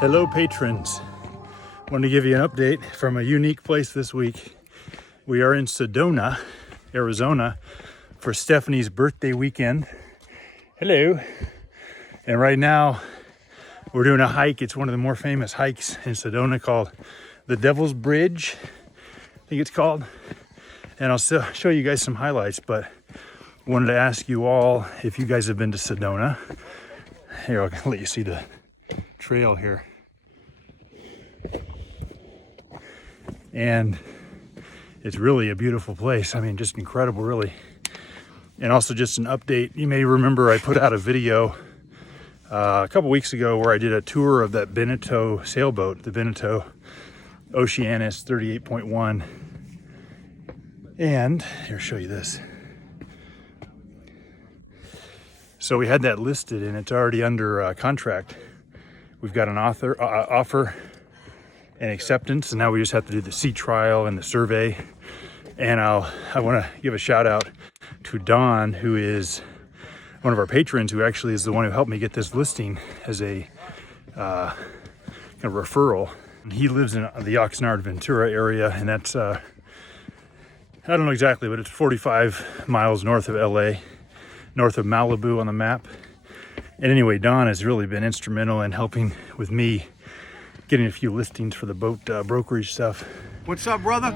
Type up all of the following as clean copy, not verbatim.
Hello patrons, wanted to give you an update from a unique place this week. We are in Sedona, Arizona for Stephanie's birthday weekend. Hello. And right now we're doing a hike. It's one of the more famous hikes in Sedona called the Devil's Bridge, I think it's called. And I'll still show you guys some highlights, but wanted to ask you all if you guys have been to Sedona. Here, I'll let you see the trail here. And it's really a beautiful place. I mean, just incredible, really. And also just an update. You may remember I put out a video a couple weeks ago where I did a tour of that Beneteau sailboat, the Beneteau Oceanus 38.1. And here, I'll show you this. So we had that listed and it's already under contract. We've got an offer and acceptance, and now we just have to do the sea trial and the survey. And I want to give a shout out to Don, who is one of our patrons, who actually is the one who helped me get this listing as a kind of referral. And he lives in the Oxnard, Ventura area, and that's I don't know exactly, but it's 45 miles north of LA, north of Malibu on the map. And anyway, Don has really been instrumental in helping with me getting a few listings for the boat brokerage stuff. What's up, brother?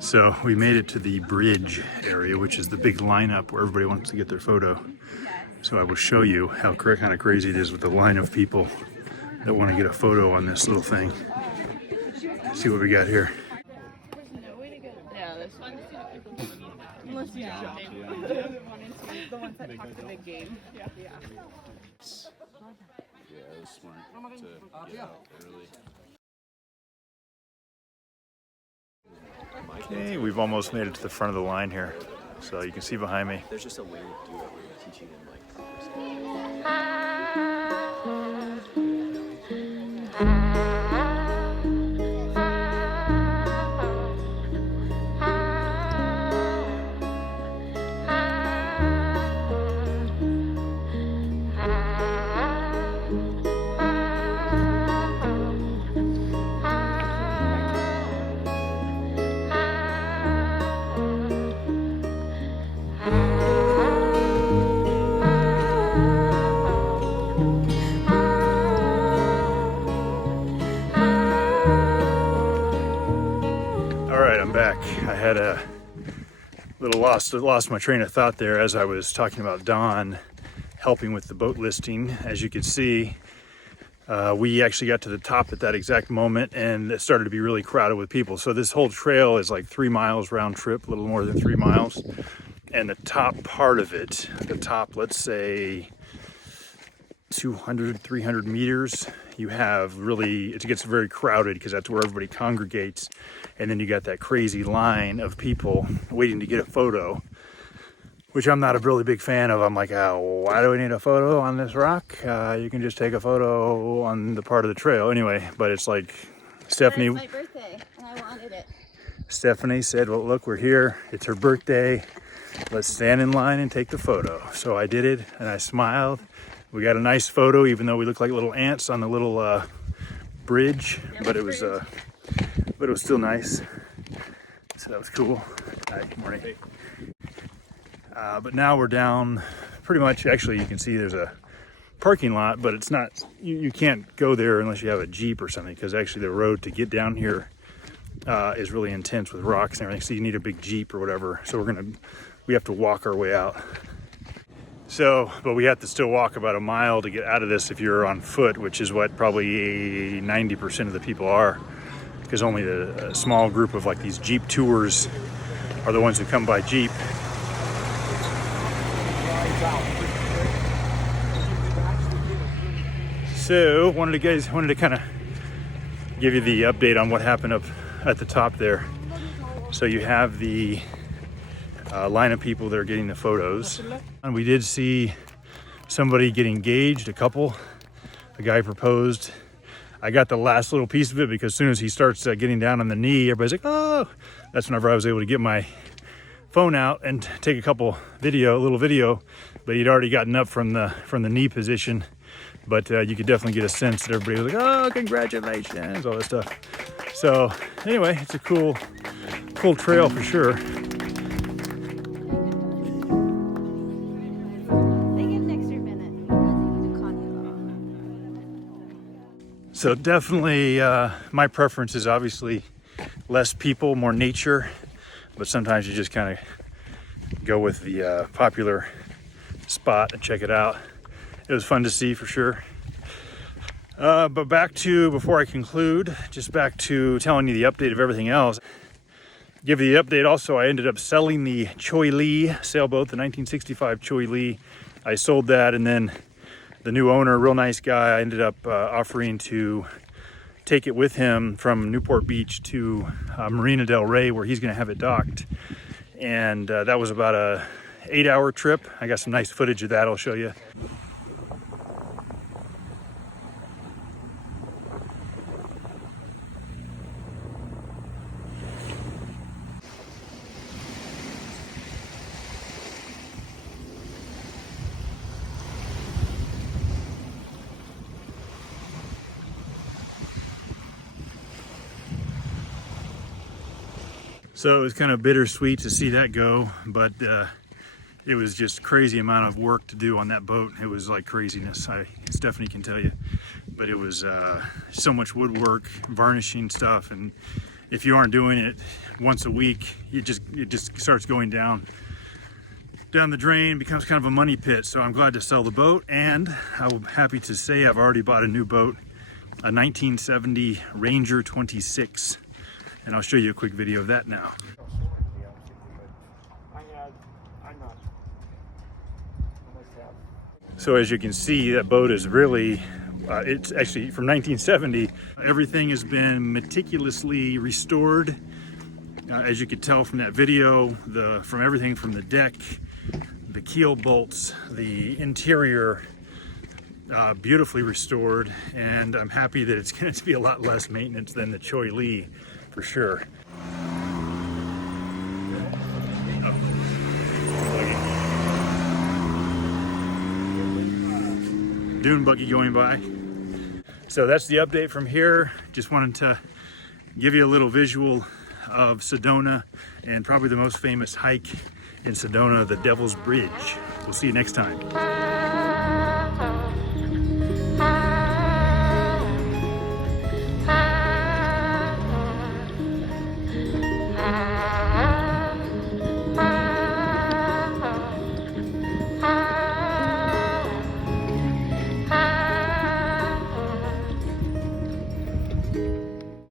So we made it to the bridge area, which is the big lineup where everybody wants to get their photo. So I will show you how kind of crazy it is with the line of people that want to get a photo on this little thing. Let's see what we got here. Yeah, this one. Unless you jump. The ones that talk the big game. Yeah. Yeah, it was smart to get out early. Okay, we've almost made it to the front of the line here. So you can see behind me. There's just a way to do it where you're teaching them like back. I had a little lost my train of thought there as I was talking about Don helping with the boat listing. As you can see, we actually got to the top at that exact moment and it started to be really crowded with people. So this whole trail is like 3 miles round trip, a little more than 3 miles. And the top part of it, the top, let's say 200, 300 meters, you have really, it gets very crowded because that's where everybody congregates. And then you got that crazy line of people waiting to get a photo, which I'm not a really big fan of. I'm like, oh, why do we need a photo on this rock? You can just take a photo on the part of the trail. Anyway, but it's like Stephanie. It's my birthday and I wanted it. Stephanie said, well, look, we're here. It's her birthday. Let's stand in line and take the photo. So I did it and I smiled. We got a nice photo, even though we look like little ants on the little bridge, but it was still nice. So that was cool. Hi, good morning. But now we're down pretty much, actually you can see there's a parking lot, but it's not, you can't go there unless you have a Jeep or something, because actually the road to get down here is really intense with rocks and everything. So you need a big Jeep or whatever. So we have to walk our way out. So, but we have to still walk about a mile to get out of this if you're on foot, which is what probably 90% of the people are, because only a small group of like these Jeep tours are the ones who come by Jeep. So wanted to kind of give you the update on what happened up at the top there. So you have the line of people that are getting the photos, and we did see somebody get engaged, a couple. The guy proposed. I got the last little piece of it because as soon as he starts getting down on the knee, everybody's like, oh, that's whenever I was able to get my phone out and take a little video, but he'd already gotten up from the knee position. But you could definitely get a sense that everybody was like, oh, congratulations, all that stuff. So anyway, it's a cool trail for sure. So definitely my preference is obviously less people, more nature, but sometimes you just kind of go with the popular spot and check it out. It was fun to see for sure. But before I conclude, just back to telling you the update of everything else. Give you the update also, I ended up selling the Choi Lee sailboat, the 1965 Choi Lee. I sold that, and then the new owner, real nice guy, I ended up offering to take it with him from Newport Beach to Marina del Rey, where he's gonna have it docked. And that was about a 8-hour trip. I got some nice footage of that I'll show you. So it was kind of bittersweet to see that go, but it was just crazy amount of work to do on that boat. It was like craziness, Stephanie can tell you. But it was so much woodwork, varnishing stuff, and if you aren't doing it once a week, it just starts going down the drain, becomes kind of a money pit. So I'm glad to sell the boat, and I'm happy to say I've already bought a new boat, a 1970 Ranger 26. And I'll show you a quick video of that now. So as you can see, that boat is really, it's actually from 1970. Everything has been meticulously restored. As you could tell from that video, from everything from the deck, the keel bolts, the interior, beautifully restored. And I'm happy that it's going to be a lot less maintenance than the Choi Lee. For sure. Dune buggy going by. So that's the update from here. Just wanted to give you a little visual of Sedona, and probably the most famous hike in Sedona, the Devil's Bridge. We'll see you next time.